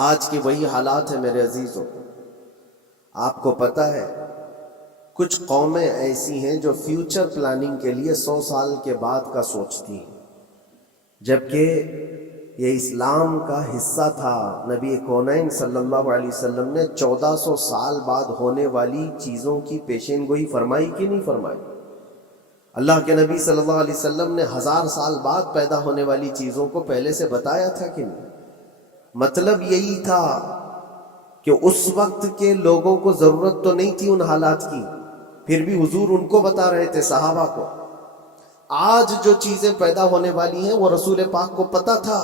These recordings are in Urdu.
آج کے وہی حالات ہیں میرے عزیزوں. آپ کو پتہ ہے کچھ قومیں ایسی ہیں جو فیوچر پلاننگ کے لیے 100 سال کے بعد کا سوچتی ہیں، جبکہ یہ اسلام کا حصہ تھا. نبی کونین صلی اللہ علیہ وسلم نے 1400 سال بعد ہونے والی چیزوں کی پیشین گوئی فرمائی کہ نہیں فرمائی؟ اللہ کے نبی صلی اللہ علیہ وسلم نے 1000 سال بعد پیدا ہونے والی چیزوں کو پہلے سے بتایا تھا کہ نہیں؟ مطلب یہی تھا کہ اس وقت کے لوگوں کو ضرورت تو نہیں تھی ان حالات کی، پھر بھی حضور ان کو بتا رہے تھے، صحابہ کو. آج جو چیزیں پیدا ہونے والی ہیں وہ رسول پاک کو پتا تھا،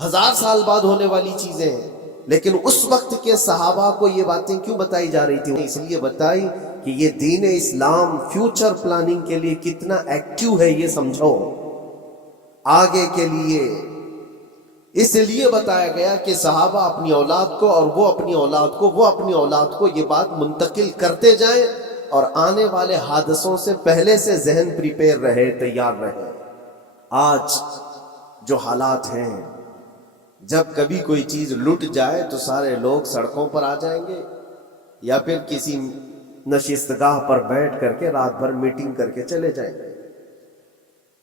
1000 سال بعد ہونے والی چیزیں ہیں، لیکن اس وقت کے صحابہ کو یہ باتیں کیوں بتائی جا رہی تھی؟ اس لیے بتائی کہ یہ دین اسلام فیوچر پلاننگ کے لیے کتنا ایکٹیو ہے، یہ سمجھو آگے کے لیے. اس لیے بتایا گیا کہ صحابہ اپنی اولاد کو اور وہ اپنی اولاد کو یہ بات منتقل کرتے جائیں اور آنے والے حادثوں سے پہلے سے ذہن پریپیئر رہے، تیار رہے. آج جو حالات ہیں، جب کبھی کوئی چیز لٹ جائے تو سارے لوگ سڑکوں پر آ جائیں گے یا پھر کسی نشستگاہ پر بیٹھ کر کے رات بھر میٹنگ کر کے چلے جائیں گے.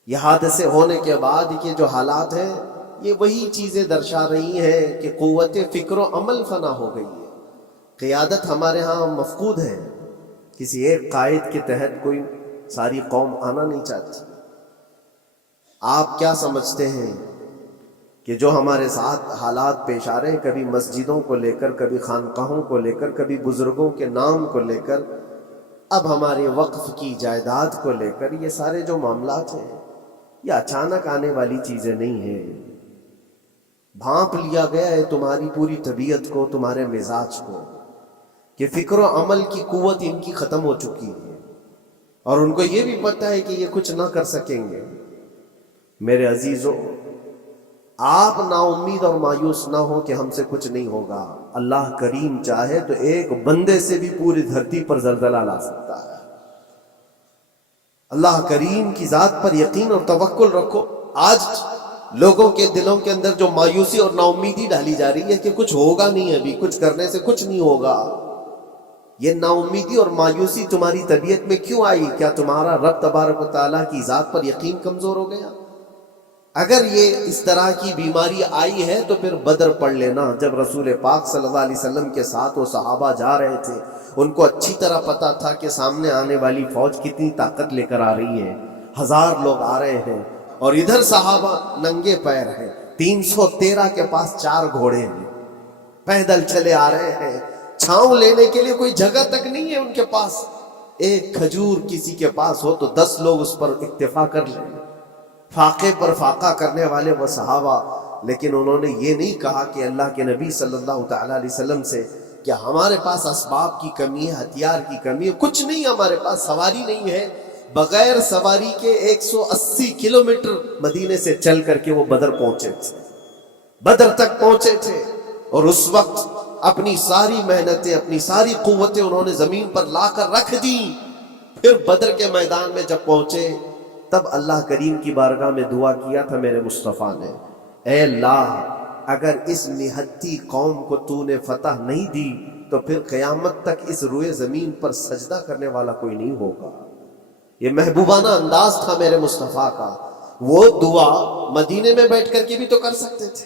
یہ حادثے ہونے کے بعد کے جو حالات ہیں، یہ وہی چیزیں درشا رہی ہیں کہ قوت فکر و عمل فنا ہو گئی ہے. قیادت ہمارے ہاں مفقود ہے. کسی ایک قائد کے تحت کوئی ساری قوم آنا نہیں چاہتی. آپ کیا سمجھتے ہیں کہ جو ہمارے ساتھ حالات پیش آ رہے ہیں، کبھی مسجدوں کو لے کر، کبھی خانقاہوں کو لے کر، کبھی بزرگوں کے نام کو لے کر، اب ہمارے وقف کی جائیداد کو لے کر، یہ سارے جو معاملات ہیں یہ اچانک آنے والی چیزیں نہیں ہیں. بھانپ لیا گیا ہے تمہاری پوری طبیعت کو، تمہارے مزاج کو، کہ فکر و عمل کی قوت ان کی ختم ہو چکی ہے اور ان کو یہ بھی پتہ ہے کہ یہ کچھ نہ کر سکیں گے. میرے عزیزوں، آپ نا امید اور مایوس نہ ہو کہ ہم سے کچھ نہیں ہوگا. اللہ کریم چاہے تو ایک بندے سے بھی پوری دھرتی پر زلزلہ لا سکتا ہے. اللہ کریم کی ذات پر یقین اور توکل رکھو. آج لوگوں کے دلوں کے اندر جو مایوسی اور نا امیدی ڈالی جا رہی ہے کہ کچھ ہوگا نہیں، ابھی کچھ کرنے سے کچھ نہیں ہوگا، یہ نا امیدی اور مایوسی تمہاری طبیعت میں کیوں آئی؟ کیا تمہارا رب تبارک و تعالیٰ کی ذات پر یقین کمزور ہو گیا؟ اگر یہ اس طرح کی بیماری آئی ہے تو پھر بدر پڑھ لینا. جب رسول پاک صلی اللہ علیہ وسلم کے ساتھ وہ صحابہ جا رہے تھے، ان کو اچھی طرح پتا تھا کہ سامنے آنے والی فوج کتنی طاقت لے کر آ رہی ہے. 1000 لوگ آ رہے ہیں اور ادھر صحابہ ننگے پیر ہیں. 313 کے پاس 4 گھوڑے ہیں، پیدل چلے آ رہے ہیں. چھاؤں لینے کے لیے کوئی جگہ تک نہیں ہے ان کے پاس. ایک کھجور کسی کے پاس ہو تو 10 لوگ اس پر اکتفا کر لیں. فاقے پر فاقہ کرنے والے وہ صحابہ، لیکن انہوں نے یہ نہیں کہا کہ اللہ کے نبی صلی اللہ تعالیٰ علیہ وسلم سے کہ ہمارے پاس اسباب کی کمی ہے، ہتھیار کی کمی ہے، کچھ نہیں، ہمارے پاس سواری نہیں ہے. بغیر سواری کے 180 کلومیٹر مدینے سے چل کر کے وہ بدر پہنچے تھے، بدر تک پہنچے تھے. اور اس وقت اپنی ساری محنتیں، اپنی ساری قوتیں انہوں نے زمین پر لا کر رکھ دی. پھر بدر کے میدان میں جب پہنچے تب اللہ کریم کی بارگاہ میں دعا کیا تھا میرے مصطفیٰ نے، اے اللہ اگر اس نہتی قوم کو تو نے فتح نہیں دی تو پھر قیامت تک اس روئے زمین پر سجدہ کرنے والا کوئی نہیں ہوگا. یہ محبوبانہ انداز تھا میرے مصطفیٰ کا. وہ دعا مدینے میں بیٹھ کر کے بھی تو کر سکتے تھے.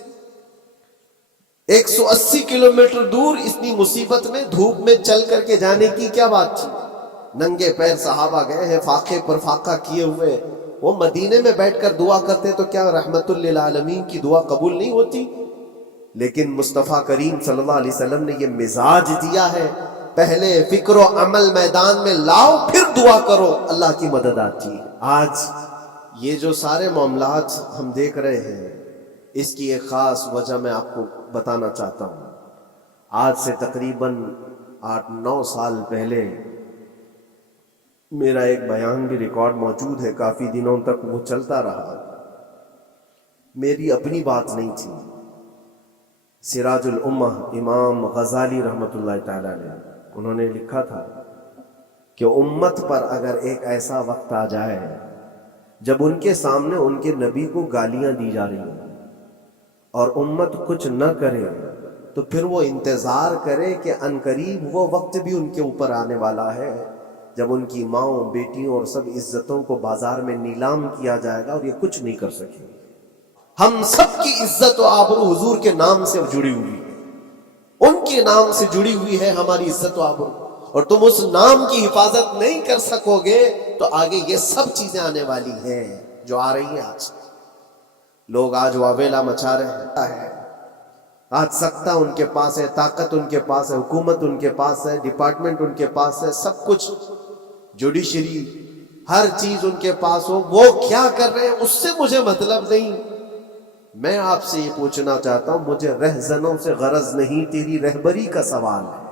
180 کلومیٹر دور اتنی مصیبت میں دھوپ میں چل کر کے جانے کی کیا بات تھی؟ ننگے پیر صحابہ گئے ہیں، فاقے پر فاقہ کیے ہوئے. وہ مدینے میں بیٹھ کر دعا کرتے تو کیا رحمت للعالمین کی دعا قبول نہیں ہوتی؟ لیکن مصطفیٰ کریم صلی اللہ علیہ وسلم نے یہ مزاج دیا ہے، پہلے فکر و عمل میدان میں لاؤ پھر دعا کرو، اللہ کی مدد آتی ہے. آج یہ جو سارے معاملات ہم دیکھ رہے ہیں، اس کی ایک خاص وجہ میں آپ کو بتانا چاہتا ہوں. آج سے تقریباً 8-9 سال پہلے میرا ایک بیان بھی ریکارڈ موجود ہے، کافی دنوں تک وہ چلتا رہا. میری اپنی بات نہیں تھی. سراج الامہ امام غزالی رحمۃ اللہ تعالی علیہ، انہوں نے لکھا تھا کہ امت پر اگر ایک ایسا وقت آ جائے جب ان کے سامنے ان کے نبی کو گالیاں دی جا رہی ہیں، اور امت کچھ نہ کرے تو پھر وہ انتظار کرے کہ عنقریب وہ وقت بھی ان کے اوپر آنے والا ہے جب ان کی ماؤں بیٹیوں اور سب عزتوں کو بازار میں نیلام کیا جائے گا اور یہ کچھ نہیں کر سکے. ہم سب کی عزت و آبرو حضور کے نام سے جڑی ہوئی ہے، ان کے نام سے جڑی ہوئی ہے ہماری عزت و آبرو، اور تم اس نام کی حفاظت نہیں کر سکو گے تو آگے یہ سب چیزیں آنے والی ہیں جو آ رہی ہیں. لوگ آج واویلا مچا رہے ہیں، آج سکتہ ان کے پاس ہے، طاقت ان کے پاس ہے، حکومت ان کے پاس ہے، ڈپارٹمنٹ ان کے پاس ہے، سب کچھ جوڈیشری ہر چیز ان کے پاس ہو، وہ کیا کر رہے ہیں اس سے مجھے مطلب نہیں. میں آپ سے یہ پوچھنا چاہتا ہوں، مجھے رہزنوں سے غرض نہیں، تیری رہبری کا سوال ہے.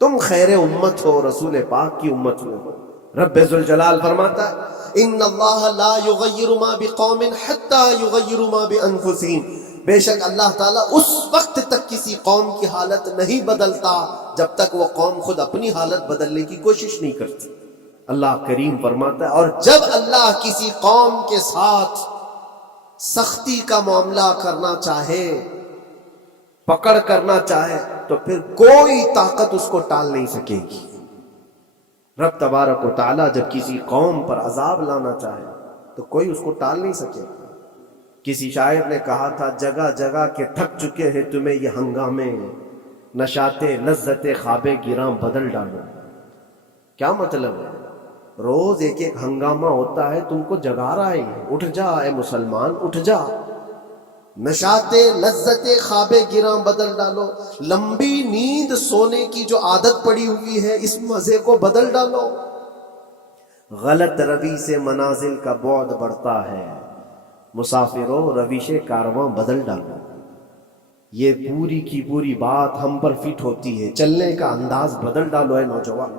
تم خیر امت ہو، رسول پاک کی امت میں ہو. رب ذوالجلال فرماتا ہے ان اللہ لا یغیر ما بقوم حتی یغیر ما بانفسہم، بے شک اللہ تعالیٰ اس وقت تک کسی قوم کی حالت نہیں بدلتا جب تک وہ قوم خود اپنی حالت بدلنے کی کوشش نہیں کرتی. اللہ کریم فرماتا ہے اور جب اللہ کسی قوم کے ساتھ سختی کا معاملہ کرنا چاہے، پکڑ کرنا چاہے، تو پھر کوئی طاقت اس کو ٹال نہیں سکے گی. رب تبارک و تعالیٰ جب کسی قوم پر عذاب لانا چاہے تو کوئی اس کو ٹال نہیں سکے. کسی شاعر نے کہا تھا جگہ جگہ کے تھک چکے ہیں تمہیں یہ ہنگامے، نشاط لذت خواب گراں بدل ڈالو. کیا مطلب ہے؟ روز ایک ایک ہنگامہ ہوتا ہے، تم کو جگا رہا ہے. اٹھ جا اے مسلمان، اٹھ جا. نشاط لذت خواب گراں بدل ڈالو. لمبی نیند سونے کی جو عادت پڑی ہوئی ہے اس مزے کو بدل ڈالو. غلط روی سے منازل کا بعد بڑھتا ہے، مسافروں روش کارواں بدل ڈالو. یہ پوری کی پوری بات ہم پر فٹ ہوتی ہے. چلنے کا انداز بدل ڈالو اے نوجوان.